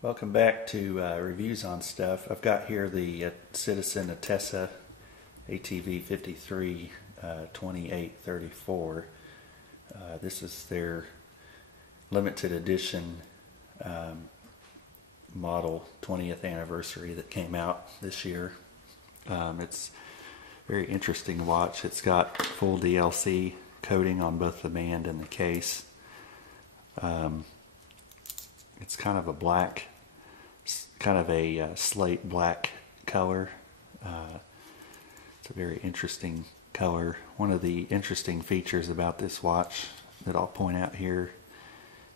Welcome back to Reviews on Stuff. I've got here the Citizen Attesa ATV53-2834. This is their limited edition model 20th anniversary that came out this year. It's a very interesting watch. It's got full DLC coating on both the band and the case. It's kind of a black, kind of a slate black color. It's a very interesting color. One of the interesting features about this watch that I'll point out here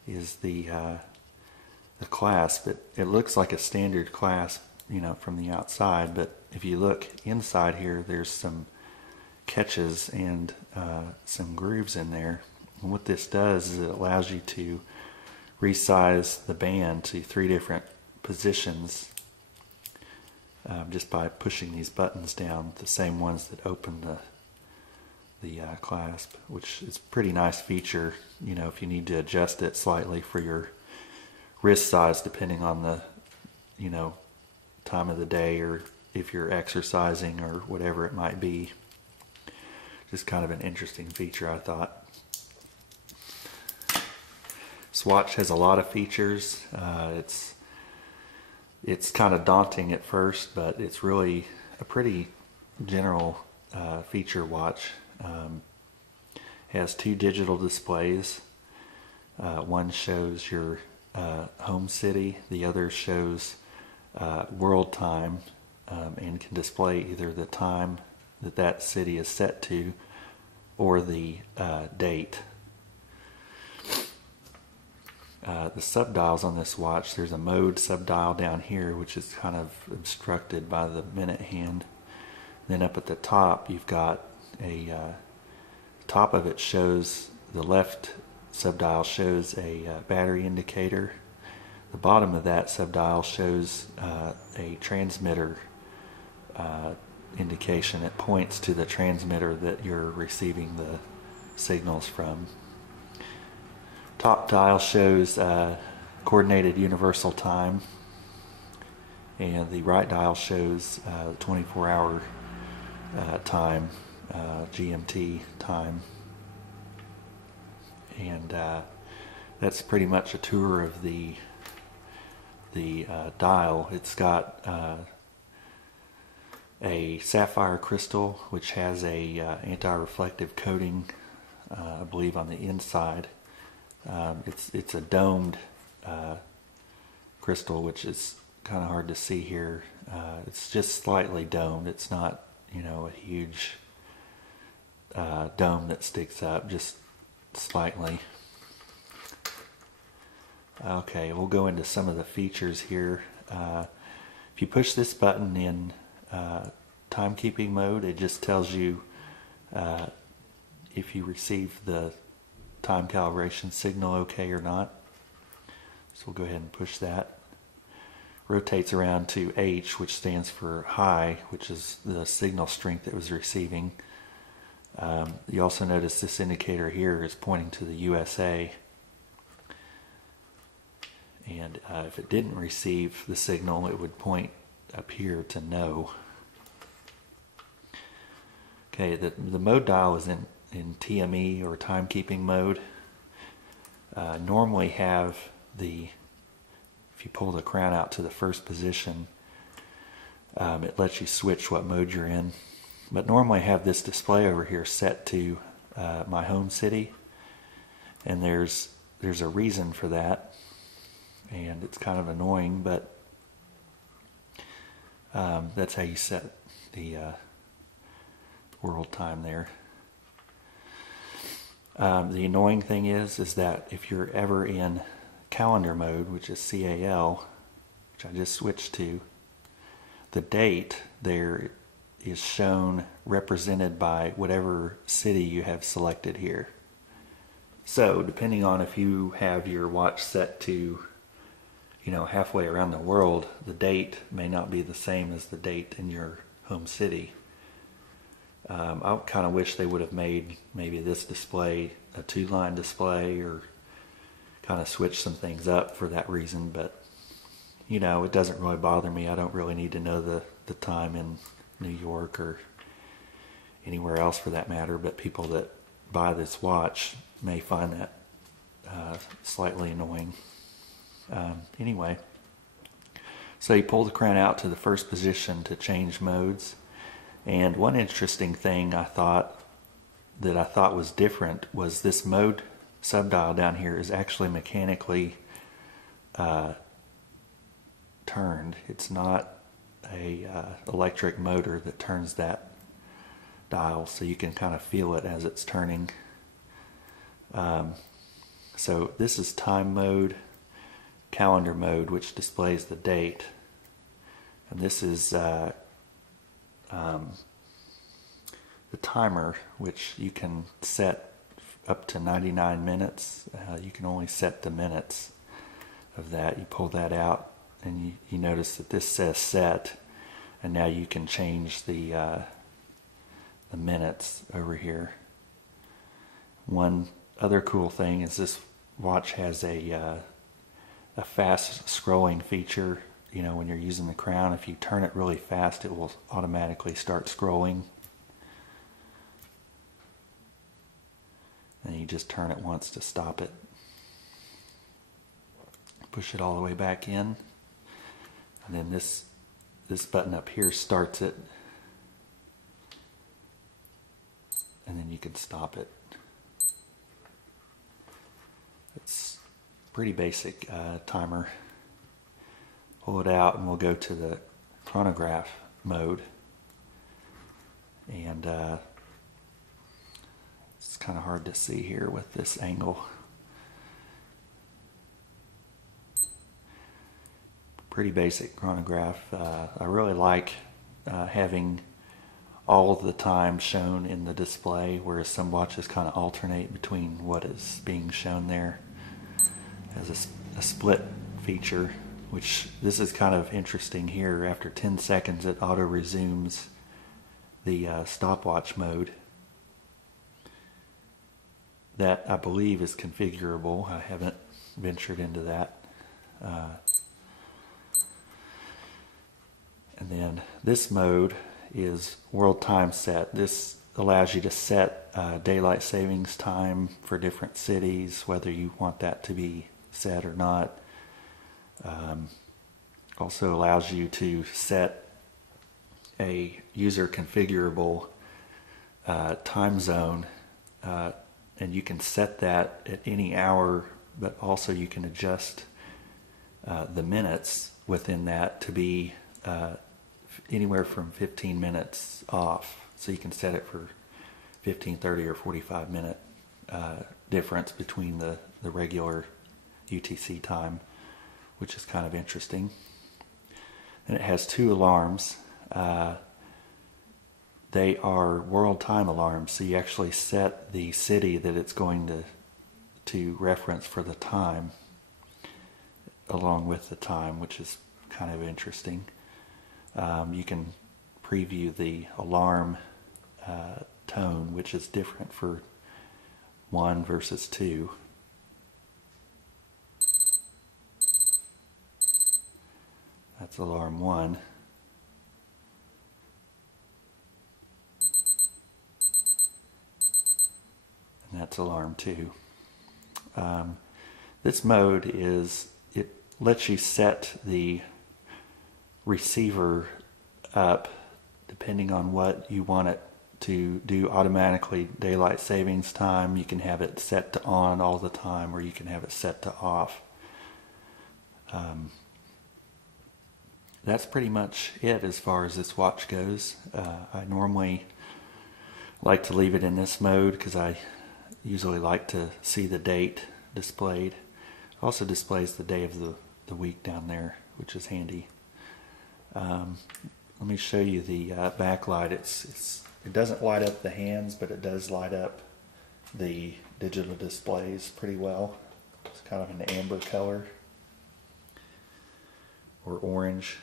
is the clasp. It looks like a standard clasp, from the outside, but if you look inside here, there's some catches and some grooves in there. And what this does is it allows you to resize the band to 3 different positions just by pushing these buttons down, the same ones that open the clasp, which is a pretty nice feature, if you need to adjust it slightly for your wrist size depending on the time of the day, or if you're exercising or whatever it might be. Just kind of an interesting feature, I thought. This watch has a lot of features. It's kind of daunting at first, but it's really a pretty general feature watch. It has 2 digital displays. One shows your home city, the other shows world time, and can display either the time that city is set to or the date. The subdials on this watch, there's a mode subdial down here, which is kind of obstructed by the minute hand. Then up at the top, you've got top of it shows, the left subdial shows a battery indicator. The bottom of that subdial shows a transmitter indication. It points to the transmitter that you're receiving the signals from. Top dial shows coordinated universal time, and the right dial shows 24-hour time, GMT time. And that's pretty much a tour of the dial. It's got a sapphire crystal, which has a anti-reflective coating, I believe, on the inside. It's a domed crystal, which is kind of hard to see here. It's just slightly domed. It's not, a huge dome that sticks up, just slightly. Okay, we'll go into some of the features here. If you push this button in timekeeping mode, it just tells you if you receive the time calibration signal okay or not. So we'll go ahead and push that. Rotates around to H, which stands for high, which is the signal strength it was receiving. You also notice this indicator here is pointing to the USA. And if it didn't receive the signal, it would point up here to no. Okay, the mode dial is in TME, or timekeeping mode. Normally have if you pull the crown out to the first position, it lets you switch what mode you're in. But normally I have this display over here set to my home city, and there's a reason for that, and it's kind of annoying, but that's how you set the world time there. The annoying thing is that if you're ever in calendar mode, which is CAL, which I just switched to, the date there is shown represented by whatever city you have selected here. So depending on if you have your watch set to halfway around the world, the date may not be the same as the date in your home city. I kind of wish they would have made maybe this display a 2-line display, or kind of switch some things up for that reason, but you know, it doesn't really bother me. I don't really need to know the time in New York or anywhere else for that matter, but people that buy this watch may find that slightly annoying. Anyway, so you pull the crown out to the first position to change modes, and one interesting thing I thought was different was this mode subdial down here is actually mechanically turned. It's not a electric motor that turns that dial, so you can kind of feel it as it's turning. So this is time mode, calendar mode, which displays the date, and this is the timer, which you can set up to 99 minutes. You can only set the minutes of that. You pull that out and you notice that this says set, and now you can change the minutes over here. One other cool thing is this watch has a fast scrolling feature. You know, when you're using the crown, if you turn it really fast, it will automatically start scrolling. And you just turn it once to stop it. Push it all the way back in. And then this button up here starts it. And then you can stop it. It's pretty basic timer. Pull it out and we'll go to the chronograph mode. And it's kind of hard to see here with this angle. Pretty basic chronograph. I really like having all of the time shown in the display, whereas some watches kind of alternate between what is being shown there. It has a split feature, which this is kind of interesting here. After 10 seconds it auto resumes the stopwatch mode. That I believe is configurable. I haven't ventured into that. And then this mode is world time set. This allows you to set daylight savings time for different cities, whether you want that to be set or not. Also allows you to set a user configurable time zone, and you can set that at any hour, but also you can adjust the minutes within that to be anywhere from 15 minutes off. So you can set it for 15, 30, or 45 minute difference between the regular UTC time, which is kind of interesting. And it has 2 alarms. They are world time alarms, so you actually set the city that it's going to reference for the time along with the time, which is kind of interesting. You can preview the alarm tone, which is different for 1 versus 2. That's alarm 1. And that's alarm 2. This mode it lets you set the receiver up depending on what you want it to do automatically. Daylight savings time, you can have it set to on all the time, or you can have it set to off. That's pretty much it as far as this watch goes. I normally like to leave it in this mode because I usually like to see the date displayed. It also displays the day of the week down there, which is handy. Let me show you the backlight. It doesn't light up the hands, but it does light up the digital displays pretty well. It's kind of an amber color or orange.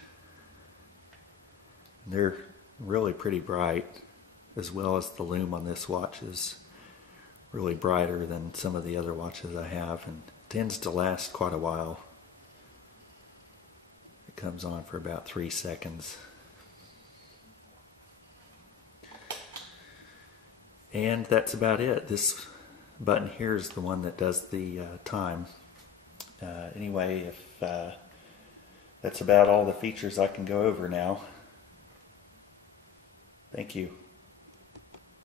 They're really pretty bright, as well as the lume on this watch is really brighter than some of the other watches I have, and tends to last quite a while. comes on for about 3 seconds. And that's about it. This button here is the one that does the time. Anyway, if that's about all the features I can go over now. Thank you.